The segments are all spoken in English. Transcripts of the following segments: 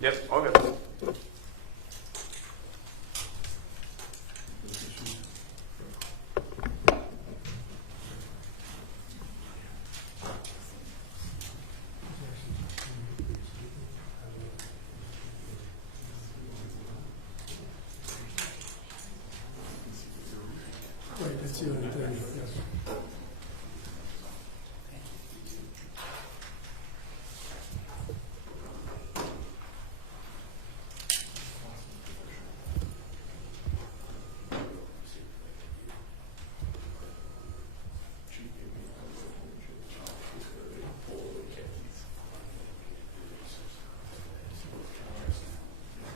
Yep, all good. Right, that's the only thing, yes.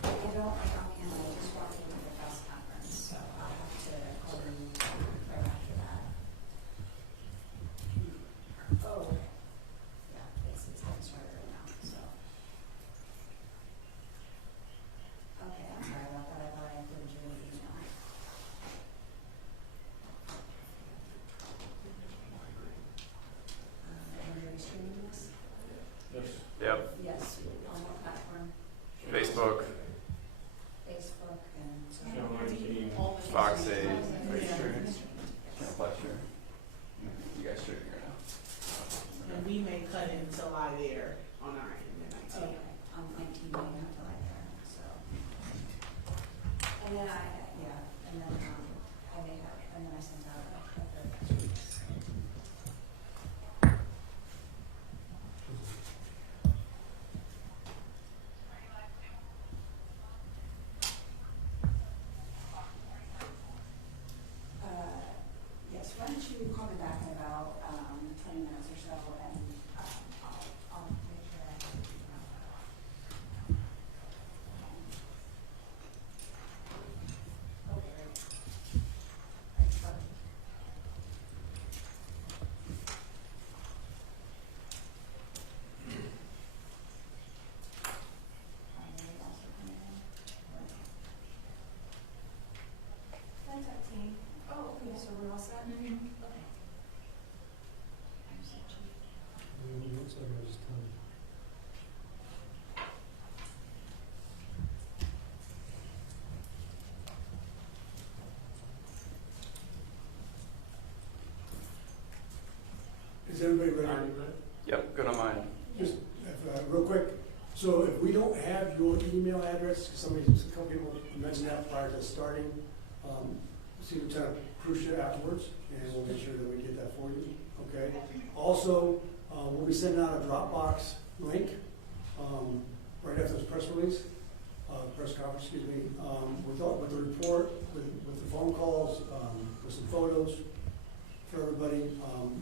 I just walked into the press conference, so I'll have to call them right after that. Oh, okay. Yeah, it's getting started right now, so. Okay, I'm sorry about that, I thought I included you in the email. Are you streaming this? Yep, Yes, on what platform? Facebook, Facebook and. Foxy. Are you sure? Channel 5 sure? You guys sure here now? And we may cut it until live air on our end, the 19th. Okay, on 19, you have to like there, so. And then and then, I may have, and then I sent out a third press release. Yes, why don't you call me back in about, 20 minutes or so, and, I'll make sure I have it. Okay, great. Thanks, bud. Anybody else coming in? That's our team. Oh, okay, so we're all set? Okay. I'm so cheap. Is everybody ready? yep, good on mine. Just real quick, so if we don't have your email address, a couple people mentioned that prior to starting, see Lieutenant Crucia afterwards, and we'll make sure that we get that for you, okay? Also, we'll be sending out a Dropbox link, right after this press release, press conference, excuse me, with the report, with the phone calls, with some photos for everybody.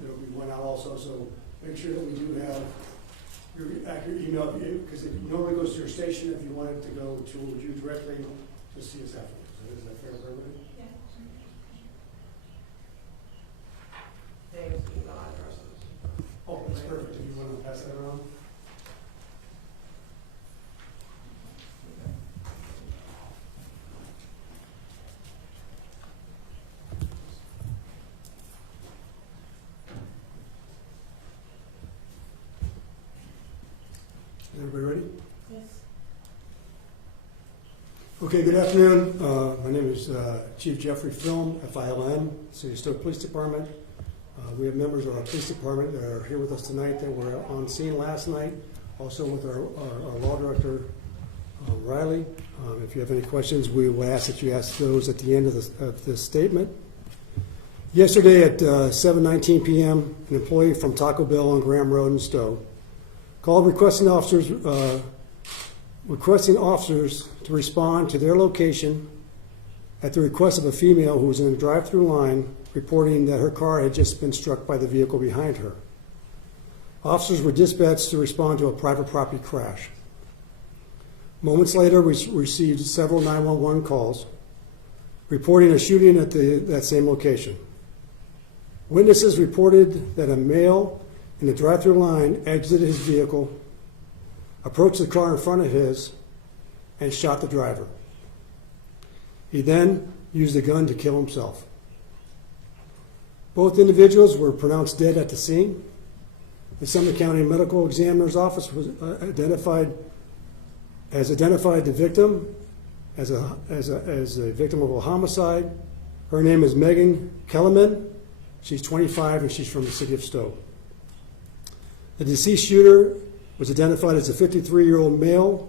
There'll be one out also, so make sure that we do have your accurate email, because it normally goes to your station. If you want it to go to you directly, just see us afterwards. Is that fair for everybody? Dave's email addresses. Oh, that's perfect. If you want to pass that around. Is everybody ready? Yes. Okay, good afternoon. My name is Chief Jeffrey Film, FILM, City of Stow Police Department. We have members of our police department that are here with us tonight that were on scene last night, also with our law director, Riley. If you have any questions, we will ask that you ask those at the end of this statement. Yesterday at 7:19 p.m., an employee from Taco Bell on Graham Road in Stow called requesting officers to respond to their location at the request of a female who was in a drive-through line reporting that her car had just been struck by the vehicle behind her. Officers were dispatched to respond to a private property crash. Moments later, we received several 911 calls reporting a shooting at that same location. Witnesses reported that a male in the drive-through line exited his vehicle, approached the car in front of his, and shot the driver. He then used a gun to kill himself. Both individuals were pronounced dead at the scene. The Summit County Medical Examiner's Office was identified has identified the victim as a victim of a homicide. Her name is Megan Kellerman. She's 25 and she's from the city of Stow. The deceased shooter was identified as a 53-year-old male.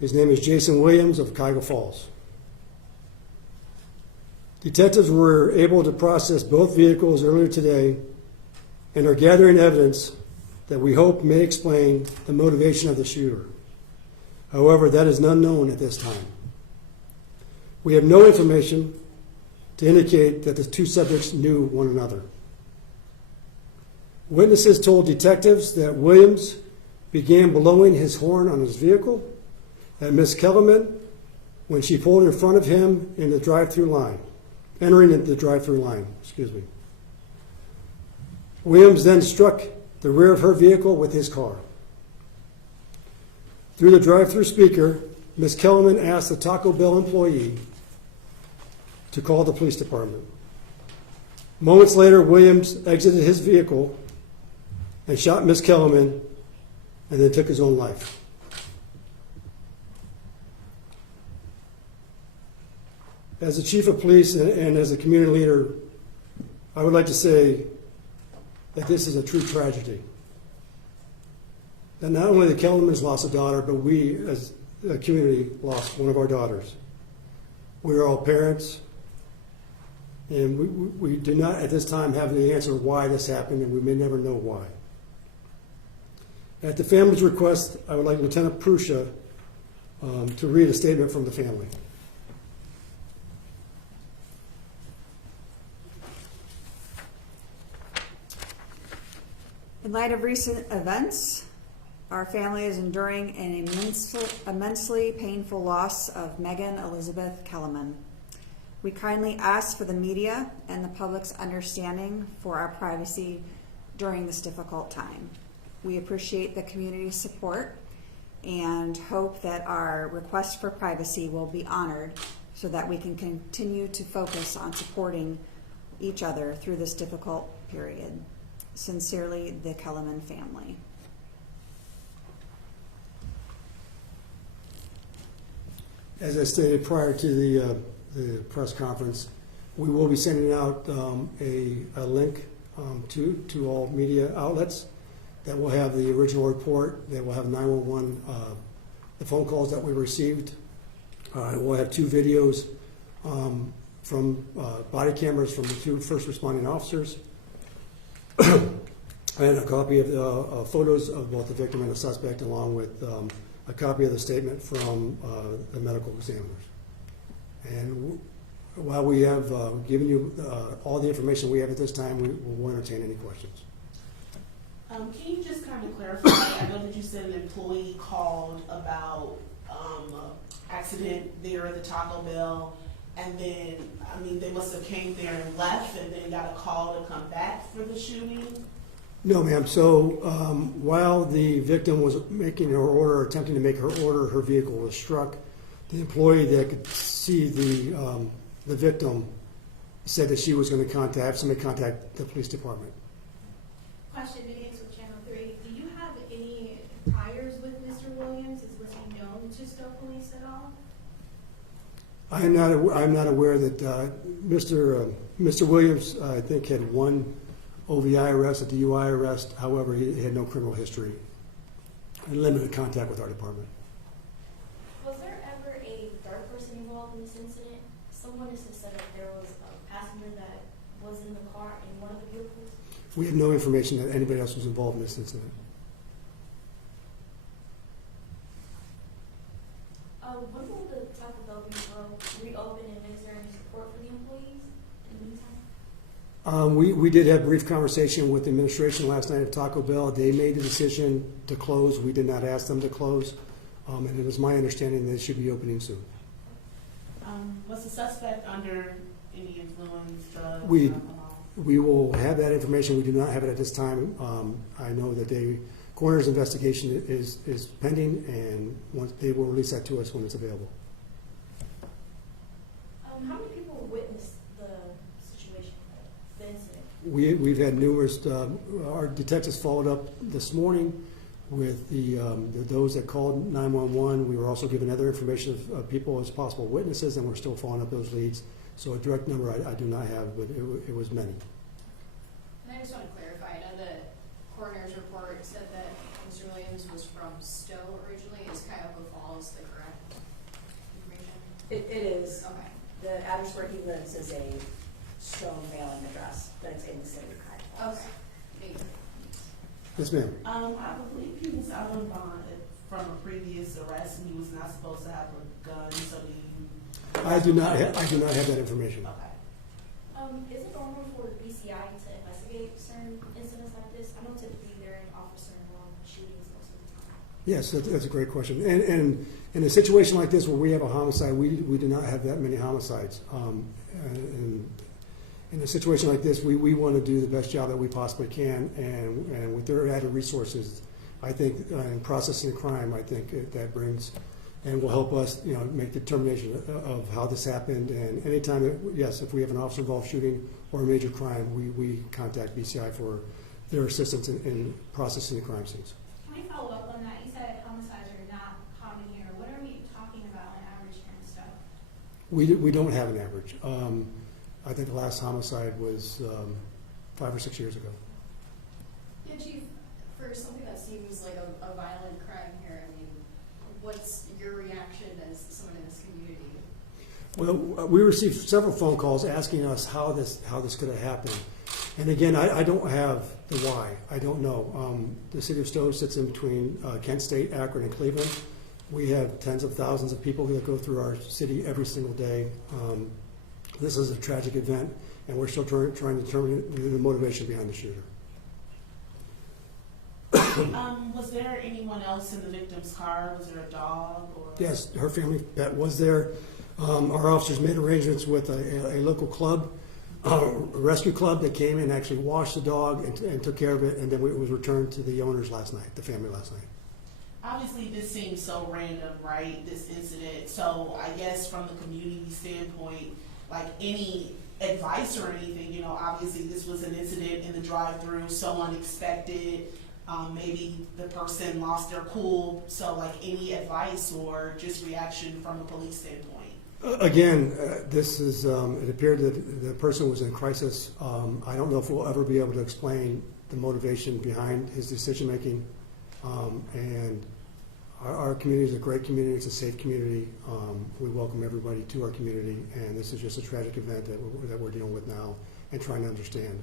His name is Jason Williams of Cuyahoga Falls. Detectives were able to process both vehicles earlier today and are gathering evidence that we hope may explain the motivation of the shooter. However, that is unknown at this time. We have no information to indicate that the two subjects knew one another. Witnesses told detectives that Williams began blowing his horn on his vehicle at Miss Kellerman when she pulled in front of him in the drive-through line, entering the drive-through line, Williams then struck the rear of her vehicle with his car. Through the drive-through speaker, Miss Kellerman asked the Taco Bell employee to call the police department. Moments later, Williams exited his vehicle and shot Miss Kellerman and then took his own life. As the chief of police and as a community leader, I would like to say that this is a true tragedy. That not only the Kellermans lost a daughter, but we as a community lost one of our daughters. We are all parents, and we do not at this time have the answer why this happened, and we may never know why. At the family's request, I would like Lieutenant Prussia to read a statement from the family. In light of recent events, our family is enduring an immensely painful loss of Megan Elizabeth Kellerman. We kindly ask for the media and the public's understanding for our privacy during this difficult time. We appreciate the community's support and hope that our request for privacy will be honored so that we can continue to focus on supporting each other through this difficult period. Sincerely, the Kellerman family. As I stated prior to the press conference, we will be sending out a link to all media outlets that will have the original report, that will have 911, the phone calls that we received. We'll have 2 videos from body cameras from the 2 first responding officers. And a copy of the photos of both the victim and the suspect, along with a copy of the statement from the medical examiners. And while we have given you all the information we have at this time, we will entertain any questions. Can you just kind of clarify? I know that you said an employee called about accident there at the Taco Bell, and then, I mean, they must have came there and left and then got a call to come back for the shooting? No, ma'am. So while the victim was making her order, attempting to make her order, her vehicle was struck. The employee that could see the victim said that she was going to have somebody contact the police department. Question to answer Channel 3. Do you have any priors with Mr. Williams? Was he known to Stow Police at all? I'm not aware that Mr. Williams, I think, had one OVI arrest, a DUI arrest. However, he had no criminal history and limited contact with our department. Was there ever a third person involved in this incident? Someone has said that there was a passenger that was in the car in one of the vehicles. We have no information that anybody else was involved in this incident. When will the Taco Bell be reopen, and is there any support for the employees in the meantime? We did have a brief conversation with the administration last night at Taco Bell. They made the decision to close. We did not ask them to close. And it is my understanding that it should be opening soon. Was the suspect under any influence, drugs, We- alcohol? We will have that information. We do not have it at this time. I know that the coroner's investigation is pending, and once they will release that to us when it's available. How many people witnessed the situation, the incident? We've had numerous, our detectives followed up this morning with those that called 911. We were also given other information of people as possible witnesses, and we're still following up those leads. So a direct number I do not have, but it was many. And I just want to clarify, I know the coroner's report said that Mr. Williams was from Stow originally. Is Cuyahoga Falls the correct information? It is. Okay. The address where he lives is a Stow mailing address, but it's in the city of Cuyahoga Falls. Okay. Thank you. Yes, ma'am. I believe he was out on bond from a previous arrest, and he was not supposed to have a gun, so do you? I do not have that information. Okay. Is it normal for the BCI to investigate certain incidents like this? I know typically they're an officer-involved shootings most of the time. Yes, that's a great question. And in a situation like this where we have a homicide, we do not have that many homicides. And in a situation like this, we want to do the best job that we possibly can, and with their added resources, I think, in processing crime, I think that brings and will help us, make the determination of how this happened. And anytime, yes, if we have an officer-involved shooting or a major crime, we contact BCI for their assistance in processing the crime scenes. Can I follow up on that? You said homicides are not common here. What are we talking about on average here in Stow? We don't have an average. I think the last homicide was 5 or 6 years ago. Yeah, Chief, for something that seems like a violent crime here, I mean, what's your reaction as someone in this community? Well, we received several phone calls asking us how this could have happened. And again, I don't have the why. I don't know. The city of Stow sits in between Kent State, Akron, and Cleveland. We have tens of thousands of people that go through our city every single day. This is a tragic event, and we're still trying to determine the motivation behind the shooter. Was there anyone else in the victim's car? Was there a dog? Or? Yes, her family pet was there. Our officers made arrangements with a local club, a rescue club that came in and actually washed the dog and took care of it, and then it was returned to the owners last night, the family last night. Obviously, this seems so random, right, this incident. So I guess from the community standpoint, like any advice or anything, obviously this was an incident in the drive-through, so unexpected. Maybe the person lost their cool. So like any advice or just reaction from a police standpoint? Again, this is, it appeared that the person was in crisis. I don't know if we'll ever be able to explain the motivation behind his decision-making. And our community is a great community. It's a safe community. We welcome everybody to our community, and this is just a tragic event that we're dealing with now and trying to understand.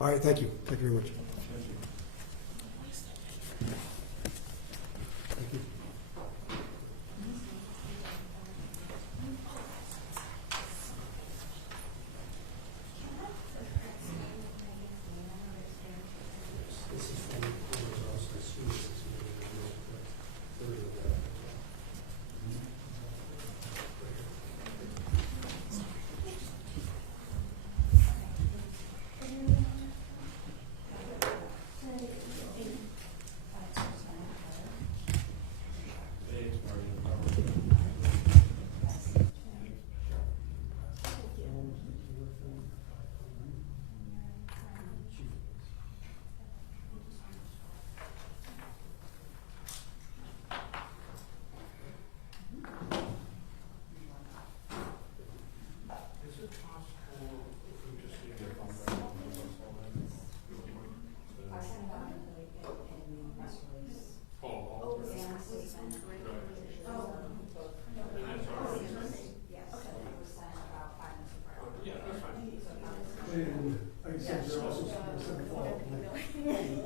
All right, thank you. Thank you very much. Thank you. And like I said, there are also some follow-up information.